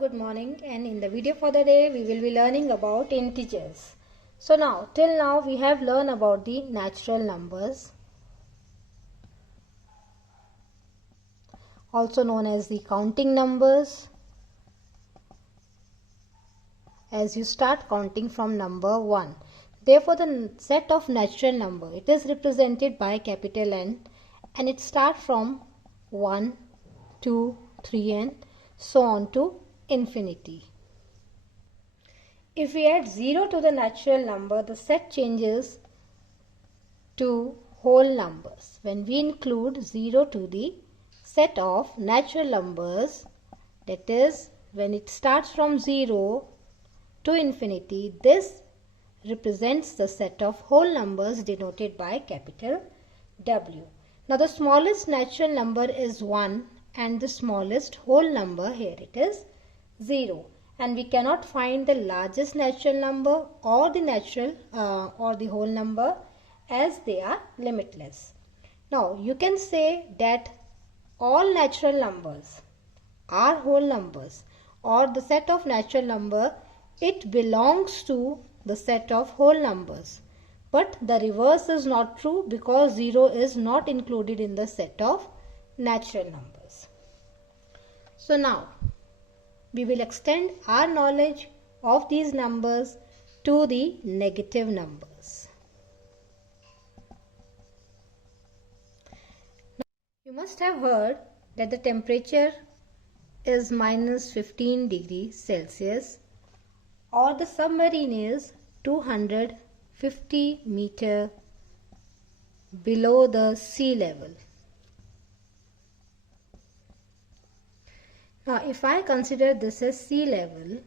good morning, and in the video for the day we will be learning about integers. So till now we have learned about the natural numbers, also known as the counting numbers, as you start counting from number 1. Therefore the set of natural number, it is represented by capital N, and it starts from 1, 2, 3 and so on to infinity. If we add 0 to the natural number, the set changes to whole numbers. When we include 0 to the set of natural numbers, that is when it starts from 0 to infinity, this represents the set of whole numbers denoted by capital W. Now the smallest natural number is 1 and the smallest whole number here it is 0, and we cannot find the largest natural number or the whole number as they are limitless. Now you can say that all natural numbers are whole numbers, or the set of natural number, it belongs to the set of whole numbers. But the reverse is not true, because 0 is not included in the set of natural numbers. So now we will extend our knowledge of these numbers to the negative numbers. Now, you must have heard that the temperature is minus 15 degrees Celsius, or the submarine is 250 meters below the sea level. Now if I consider this as sea level,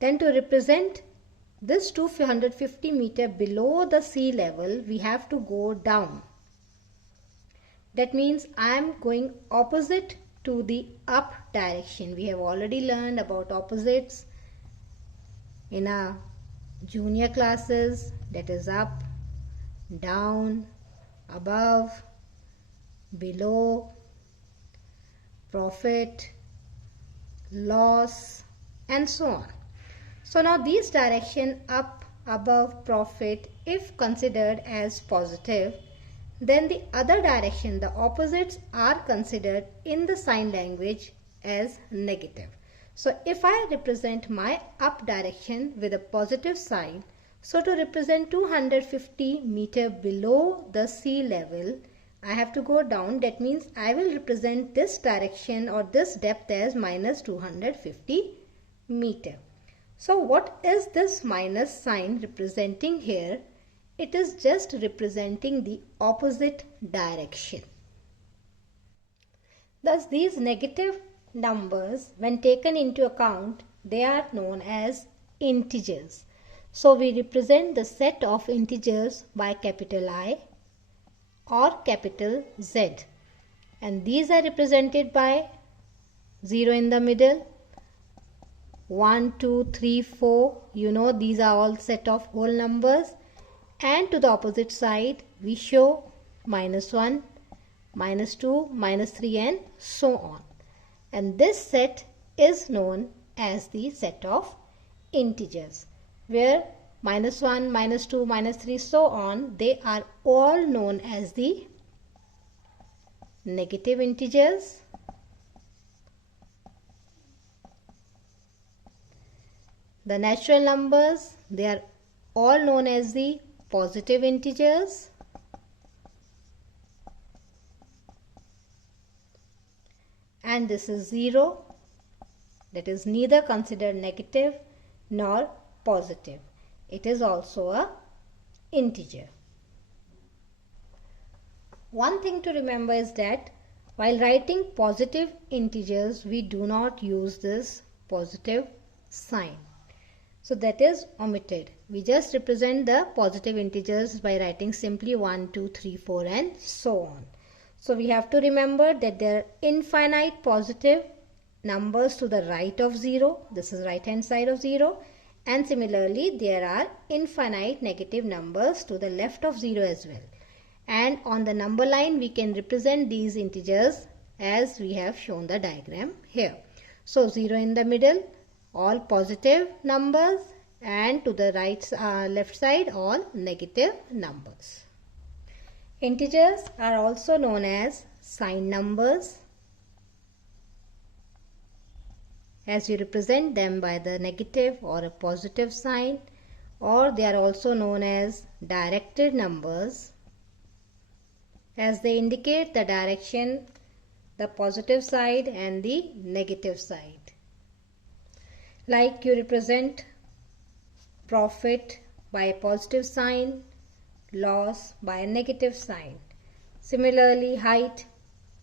then to represent this 250 meters below the sea level, we have to go down. That means I am going opposite to the up direction. We have already learned about opposites in our junior classes, that is up, down, above, below, profit, loss and so on. So now these direction up, above, profit, if considered as positive, then the other direction, the opposites, are considered in the sign language as negative. So if I represent my up direction with a positive sign, so to represent 250 meters below the sea level, I have to go down. That means I will represent this direction or this depth as minus 250 meters. So what is this minus sign representing here? It is just representing the opposite direction. Thus these negative numbers, when taken into account, they are known as integers. So we represent the set of integers by capital I or capital Z, and these are represented by 0 in the middle, 1, 2, 3, 4, these are all set of whole numbers, and to the opposite side we show minus 1, minus 2, minus 3 and so on. And this set is known as the set of integers, where minus 1, minus 2, minus 3, so on, they are all known as the negative integers. The natural numbers, they are all known as the positive integers. And this is 0, that is neither considered negative nor positive. It is also a integer. One thing to remember is that while writing positive integers, we do not use this positive sign. So that is omitted. We just represent the positive integers by writing simply 1, 2, 3, 4 and so on. So we have to remember that there are infinite positive numbers to the right of 0. This is right hand side of 0. And similarly, there are infinite negative numbers to the left of 0 as well. And on the number line, we can represent these integers as we have shown the diagram here. So 0 in the middle, all positive numbers, and to the left side all negative numbers. Integers are also known as sign numbers, as you represent them by the negative or a positive sign, or they are also known as directed numbers, as they indicate the direction, the positive side and the negative side. Like you represent profit by a positive sign, loss by a negative sign. Similarly, height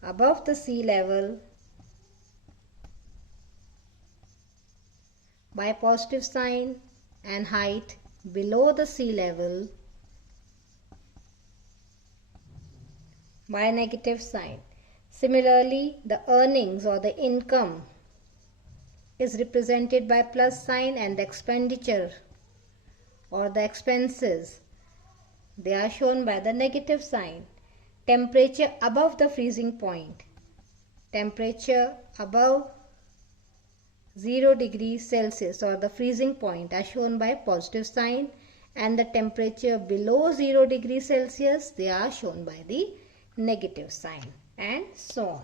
above the sea level by a positive sign, and height below the sea level by a negative sign. Similarly, the earnings or the income is represented by plus sign, and the expenditure or the expenses, they are shown by the negative sign. Temperature above the freezing point, temperature above 0 degrees Celsius or the freezing point are shown by positive sign, and the temperature below 0 degrees Celsius, they are shown by the negative sign, and so on.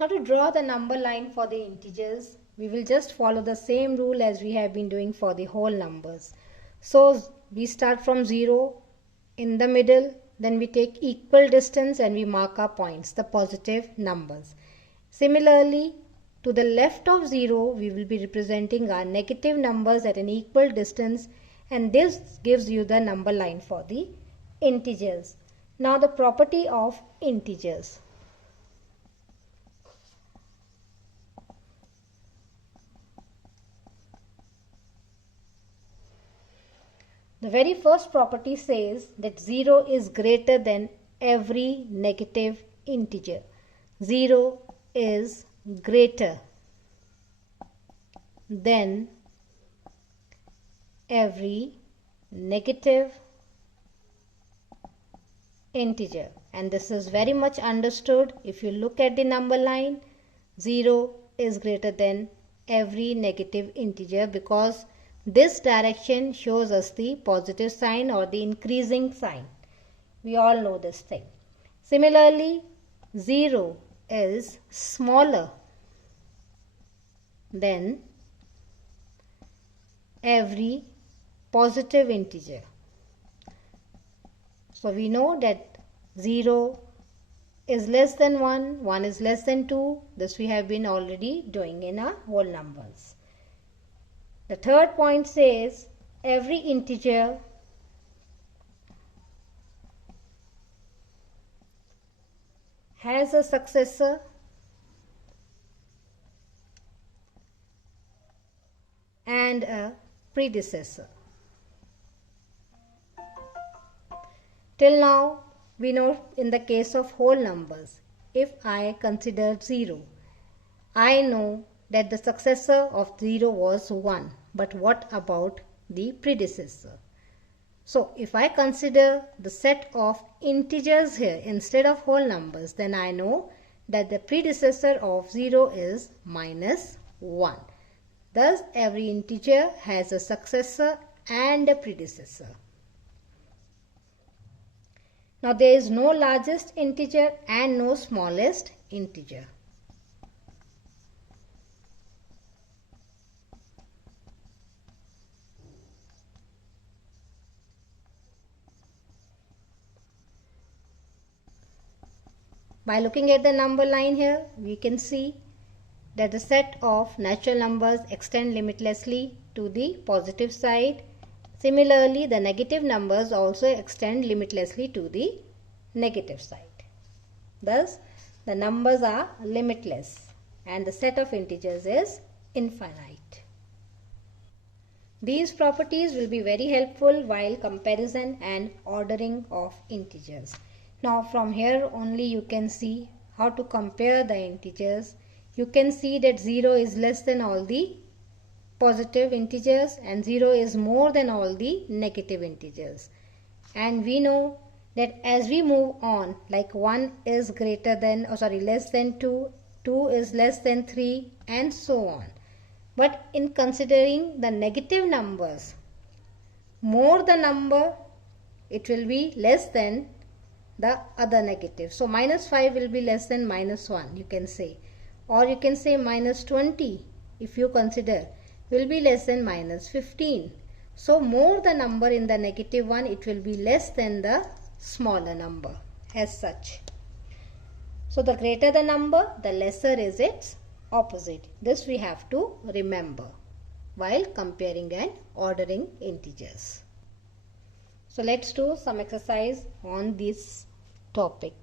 Now to draw the number line for the integers, we will just follow the same rule as we have been doing for the whole numbers. So we start from 0 in the middle, then we take equal distance and we mark our points, the positive numbers. Similarly, to the left of 0, we will be representing our negative numbers at an equal distance, and this gives you the number line for the integers. Now the property of integers. The very first property says that 0 is greater than every negative integer. 0 is greater than every negative integer, and this is very much understood. If you look at the number line, 0 is greater than every negative integer, because this direction shows us the positive sign or the increasing sign. We all know this thing. Similarly, 0 is smaller than every positive integer. So we know that 0 is less than 1, 1 is less than 2. This we have been already doing in our whole numbers. The third point says every integer has a successor and a predecessor. Till now, we know in the case of whole numbers, if I consider 0, I know that the successor of 0 was 1. But what about the predecessor? So, if I consider the set of integers here instead of whole numbers, then I know that the predecessor of 0 is minus 1. Thus, every integer has a successor and a predecessor. Now, there is no largest integer and no smallest integer. By looking at the number line here, we can see that the set of natural numbers extend limitlessly to the positive side. Similarly, the negative numbers also extend limitlessly to the negative side. Thus, the numbers are limitless and the set of integers is infinite. These properties will be very helpful while comparison and ordering of integers. Now from here only you can see how to compare the integers. You can see that 0 is less than all the positive integers and 0 is more than all the negative integers. And we know that as we move on, like 1 is less than 2, 2 is less than 3, and so on. But in considering the negative numbers, more the number, it will be less than the other negative. So minus 5 will be less than minus 1, you can say. Or you can say minus 20, if you consider, will be less than minus 15. So more the number in the negative one, it will be less than the smaller number as such. So the greater the number, the lesser is its opposite. This we have to remember while comparing and ordering integers. So let's do some exercise on this topic.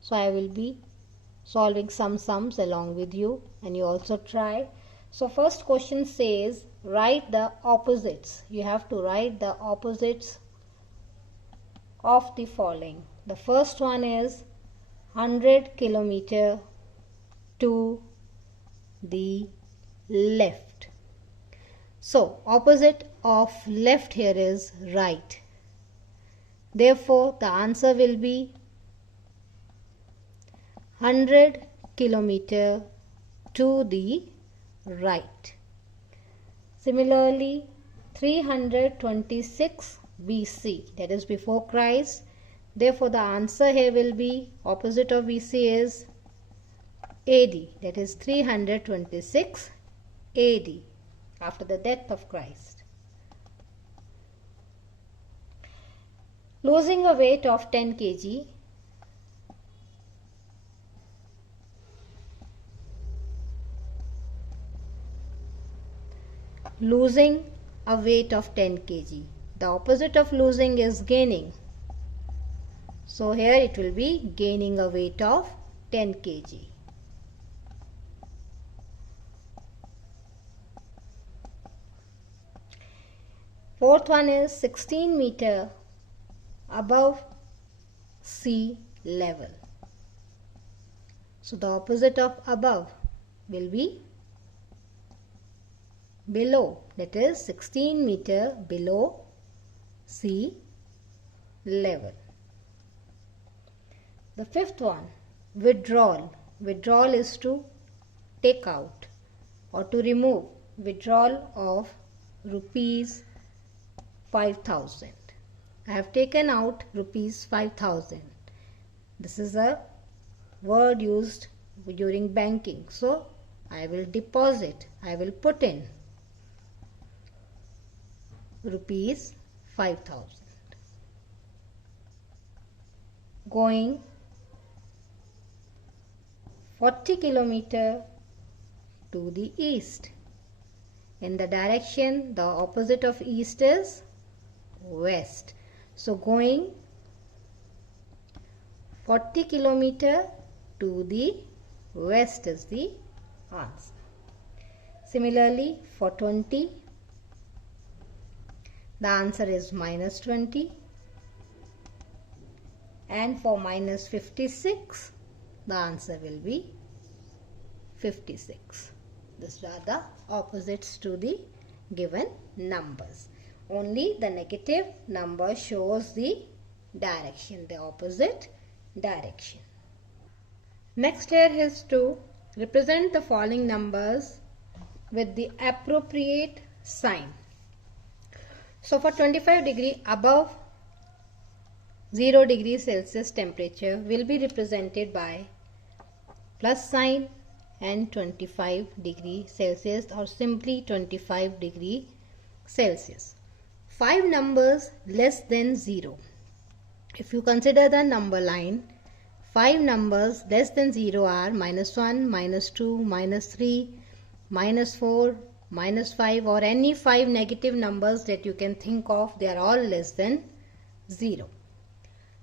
So I will be solving some sums along with you, and you also try. So first question says, write the opposites. You have to write the opposites of the following. The first one is 100 kilometer to the left. So opposite of left here is right. Therefore the answer will be 100 kilometer to the right. Similarly, 326 BC, that is before Christ. Therefore the answer here will be, opposite of BC is AD, that is 326 AD, after the death of Christ. Losing a weight of 10 kg, losing a weight of 10 kg. The opposite of losing is gaining. So here it will be gaining a weight of 10 kg. Fourth one is 16 meter above sea level. So the opposite of above will be below, that is 16 meter below sea level. The fifth one, withdrawal. Withdrawal is to take out or to remove. Withdrawal of rupees 5,000. I have taken out rupees 5,000. This is a word used during banking. So I will deposit, I will put in rupees 5,000. Going 40 kilometer to the east. In the direction, the opposite of east is west. So going 40 kilometer to the west is the answer. Similarly, for 20, the answer is minus 20. And for minus 56, the answer will be 56. These are the opposites to the given numbers. Only the negative number shows the direction, the opposite direction. Next here is to represent the following numbers with the appropriate sign. So for 25 degree above 0 degrees Celsius temperature will be represented by plus sign, and 25 degree Celsius or simply 25 degree Celsius. 5 numbers less than 0. If you consider the number line, 5 numbers less than 0 are minus 1, minus 2, minus 3, minus 4, minus 5, or any 5 negative numbers that you can think of, they are all less than 0.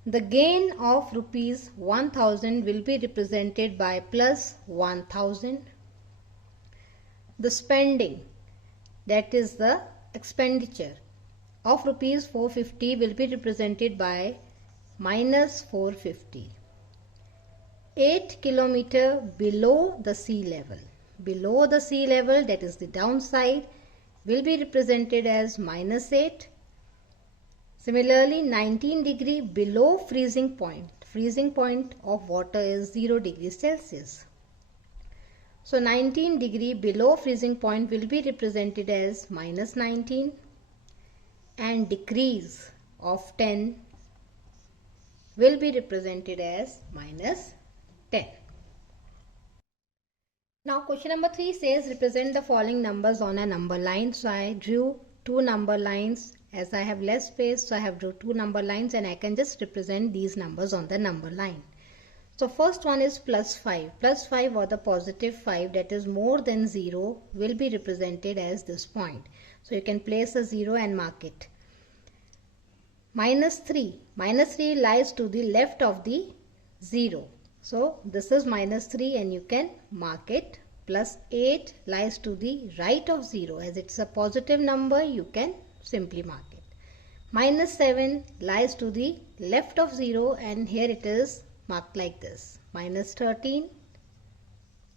The gain of rupees 1000 will be represented by plus 1000. The spending, that is the expenditure, of rupees 450 will be represented by minus 450. 8 kilometer below the sea level. Below the sea level, that is the downside, will be represented as minus 8. Similarly, 19 degree below freezing point. Freezing point of water is 0 degrees Celsius. So 19 degree below freezing point will be represented as minus 19, and decrease of 10 will be represented as minus 10. Now question number 3 says represent the following numbers on a number line. So I drew two number lines. As I have less space, so I have drew two number lines and I can just represent these numbers on the number line. So first one is plus 5. Plus 5 or the positive 5, that is more than 0, will be represented as this point. So you can place a 0 and mark it. Minus 3. Minus 3 lies to the left of the 0. So this is minus 3 and you can mark it. Plus 8 lies to the right of 0. As it's a positive number, you can simply mark it. Minus 7 lies to the left of 0 and here it is marked like this. Minus 13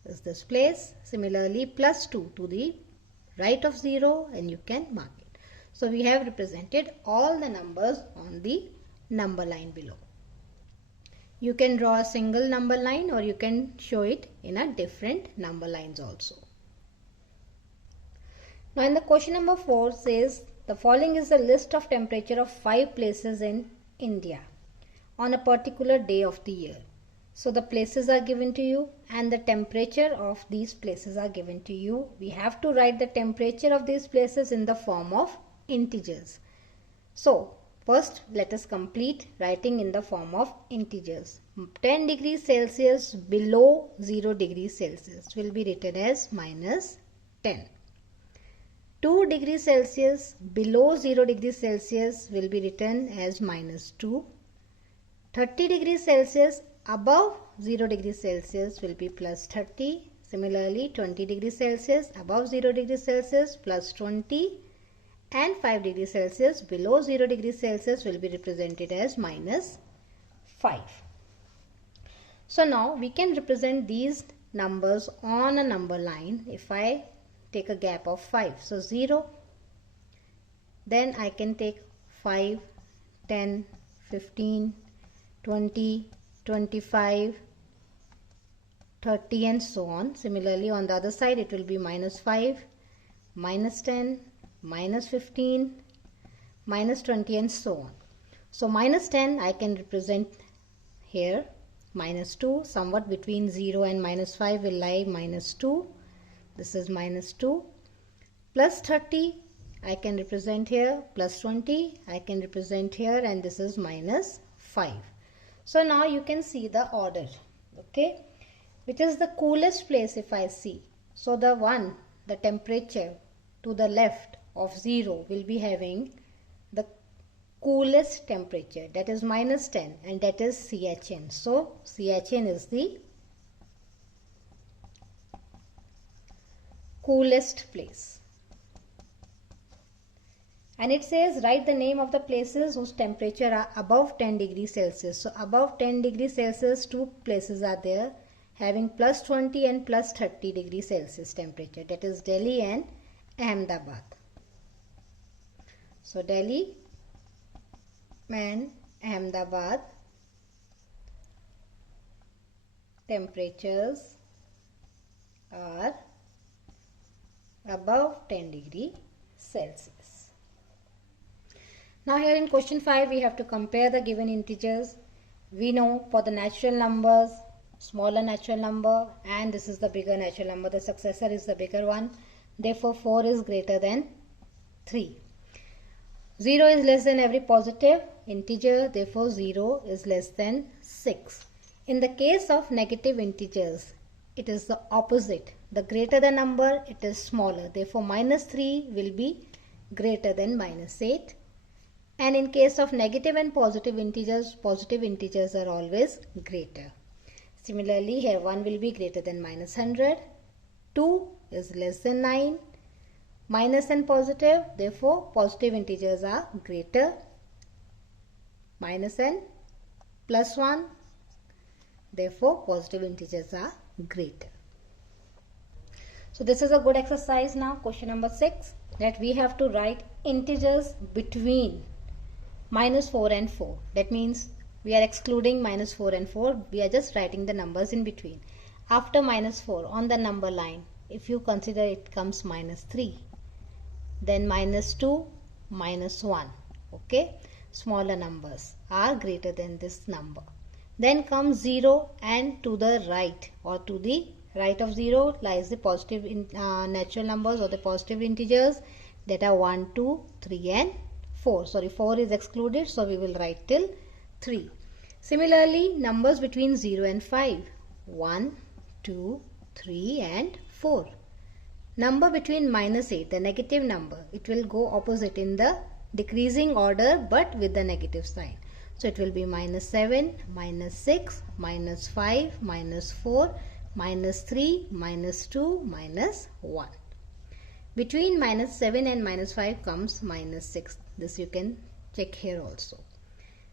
is this place. Similarly, plus 2 to the right of 0 and you can mark it. So we have represented all the numbers on the number line below. You can draw a single number line or you can show it in a different number lines also. Now in the question number 4 says the following is the list of temperature of 5 places in India on a particular day of the year. So the places are given to you and the temperature of these places are given to you. We have to write the temperature of these places in the form of integers. So first let us complete writing in the form of integers. 10 degrees Celsius below 0 degrees Celsius will be written as minus 10. 2 degrees Celsius below 0 degrees Celsius will be written as minus 2. 30 degrees Celsius above 0 degrees Celsius will be plus 30. Similarly, 20 degrees Celsius above 0 degrees Celsius plus 20. And 5 degrees Celsius below 0 degrees Celsius will be represented as minus 5. So now we can represent these numbers on a number line. If I take a gap of 5, so 0, then I can take 5, 10, 15, 20, 25, 30 and so on. Similarly, on the other side it will be minus 5, minus 10, minus 15, minus 20 and so on. So minus 10 I can represent here. Minus 2, somewhat between 0 and minus 5 will lie minus 2. This is minus 2. Plus 30 I can represent here. Plus 20 I can represent here, and this is minus 5. So now you can see the order. Okay, which is the coolest place if I see. So the temperature to the left of 0 will be having the coolest temperature, that is minus 10, and that is CHN. So CHN is the coolest place. And it says write the name of the places whose temperature are above 10 degrees Celsius. So above 10 degrees Celsius, two places are there having plus 20 and plus 30 degrees Celsius temperature, that is Delhi and Ahmedabad. So Delhi and Ahmedabad temperatures are above 10 degrees Celsius. Now here in question 5 we have to compare the given integers. We know for the natural numbers, smaller natural number, and this is the bigger natural number, the successor is the bigger one. Therefore 4 is greater than 3. 0 is less than every positive integer, therefore 0 is less than 6. In the case of negative integers, it is the opposite. The greater the number, it is smaller. Therefore minus 3 will be greater than minus 8. And in case of negative and positive integers are always greater. Similarly, here 1 will be greater than minus 100. 2 is less than 9. Minus and positive, therefore positive integers are greater. Minus and plus 1, therefore positive integers are greater. So this is a good exercise. Now question number 6, that we have to write integers between minus 4 and 4. That means we are excluding minus 4 and 4. We are just writing the numbers in between. After minus 4 on the number line, if you consider it comes minus 3. Then minus 2, minus 1. Okay. Smaller numbers are greater than this number. Then comes 0 and to the right or to the right of 0 lies the positive natural numbers or the positive integers that are 1, 2, 3 and 4. Sorry, 4 is excluded, so we will write till 3. Similarly, numbers between 0 and 5. 1, 2, 3 and 4. Number between minus 8, the negative number, it will go opposite in the decreasing order but with the negative sign. So it will be minus 7, minus 6, minus 5, minus 4, minus 3, minus 2, minus 1. Between minus 7 and minus 5 comes minus 6. This you can check here also.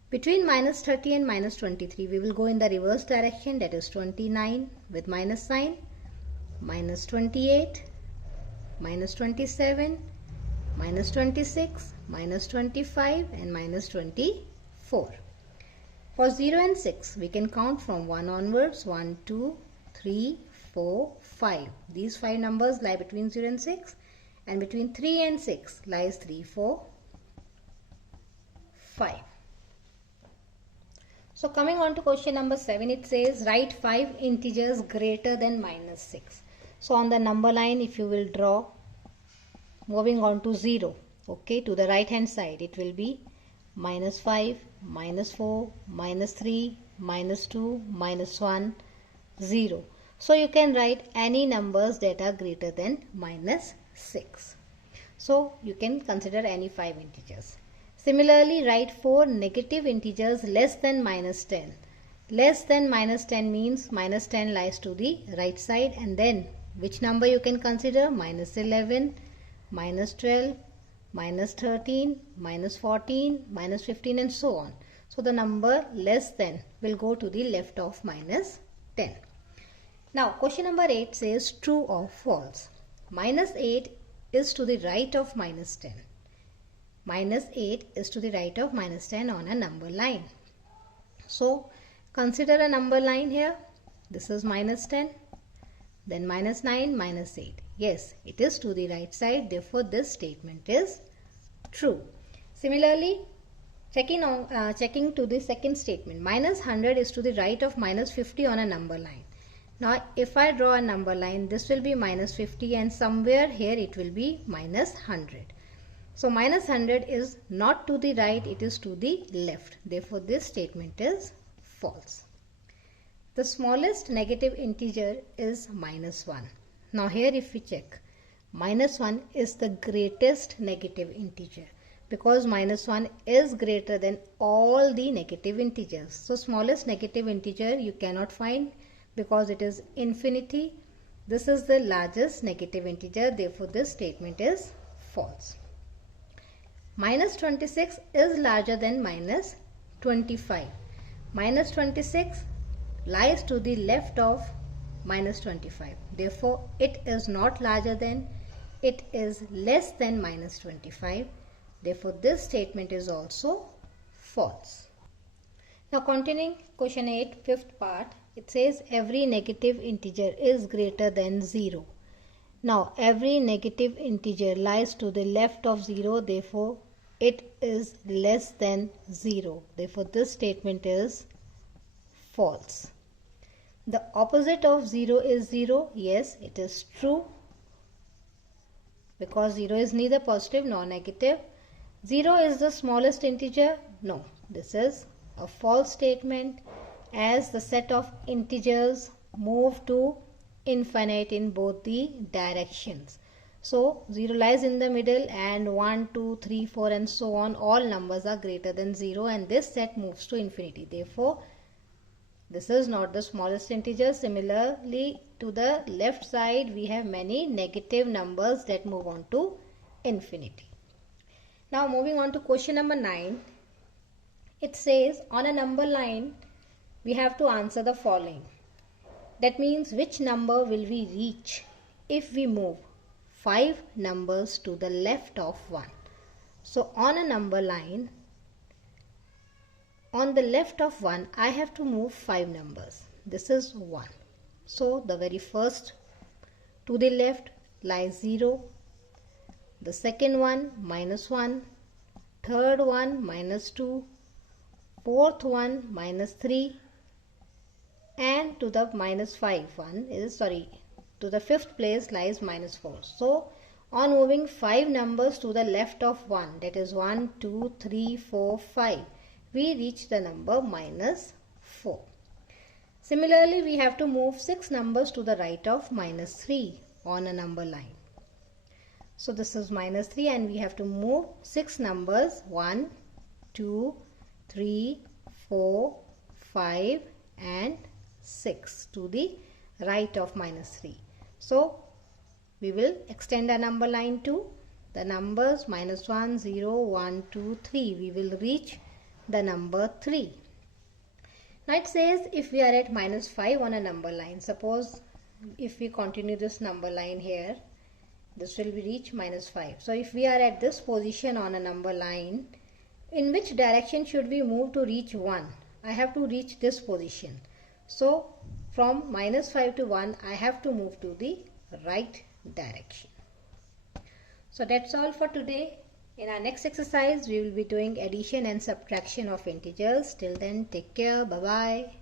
Between minus 30 and minus 23, we will go in the reverse direction, that is 29 with minus sign, minus 28, minus 27, minus 26, minus 25 and minus 24. For 0 and 6, we can count from 1 onwards. 1, 2, 3, 4, 5. These 5 numbers lie between 0 and 6, and between 3 and 6 lies 3, 4, 5. So coming on to question number 7, it says write 5 integers greater than minus 6. So on the number line, if you will draw, moving on to 0, okay, to the right hand side, it will be minus 5, minus 4, minus 3, minus 2, minus 1, 0. So you can write any numbers that are greater than minus 6. So you can consider any 5 integers. Similarly, write 4 negative integers less than minus 10. Less than minus 10 means minus 10 lies to the right side, and then which number you can consider? Minus 11, minus 12, minus 13, minus 14, minus 15 and so on. So the number less than will go to the left of minus 10. Now question number 8 says true or false. Minus 8 is to the right of minus 10. Minus 8 is to the right of minus 10 on a number line. So consider a number line here. This is minus 10. Then minus 9, minus 8. Yes, it is to the right side. Therefore, this statement is true. Similarly, checking to the second statement. Minus 100 is to the right of minus 50 on a number line. Now, if I draw a number line, this will be minus 50 and somewhere here it will be minus 100. So, minus 100 is not to the right, it is to the left. Therefore, this statement is false. The smallest negative integer is minus 1. Now here if we check, minus 1 is the greatest negative integer because minus 1 is greater than all the negative integers. So smallest negative integer you cannot find because it is infinity. This is the largest negative integer, therefore this statement is false. Minus 26 is larger than minus 25. Minus 26 lies to the left of minus 25. Therefore, it is not larger than, it is less than minus 25. Therefore, this statement is also false. Now, continuing question 8, fifth part, it says every negative integer is greater than 0. Now, every negative integer lies to the left of 0. Therefore, it is less than 0. Therefore, this statement is false. The opposite of 0 is 0. Yes, it is true because 0 is neither positive nor negative. 0 is the smallest integer. No, this is a false statement as the set of integers move to infinite in both the directions. So 0 lies in the middle and 1, 2, 3, 4 and so on, all numbers are greater than 0 and this set moves to infinity. Therefore, this is not the smallest integer. Similarly, to the left side, we have many negative numbers that move on to infinity. Now, moving on to question number 9. It says, on a number line, we have to answer the following. That means, which number will we reach if we move 5 numbers to the left of 1? So, on a number line, on the left of 1, I have to move 5 numbers. This is 1. So the very first to the left lies 0. The second one -1. Third one -2. Fourth one -3. And to the -5 one is, to the fifth place lies -4. So on moving 5 numbers to the left of 1, that is 1, 2, 3, 4, 5, we reach the number -4. Similarly, we have to move 6 numbers to the right of -3 on a number line. So this is -3 and we have to move 6 numbers 1, 2, 3, 4, 5 and 6 to the right of -3. So we will extend our number line to the numbers -1, 0, 1, 2, 3. We will reach the number 3. Now it says if we are at -5 on a number line, suppose if we continue this number line here, this will reach -5. So if we are at this position on a number line, in which direction should we move to reach 1? I have to reach this position. So from -5 to 1, I have to move to the right direction. So that's all for today. In our next exercise, we will be doing addition and subtraction of integers. Till then, take care. Bye-bye.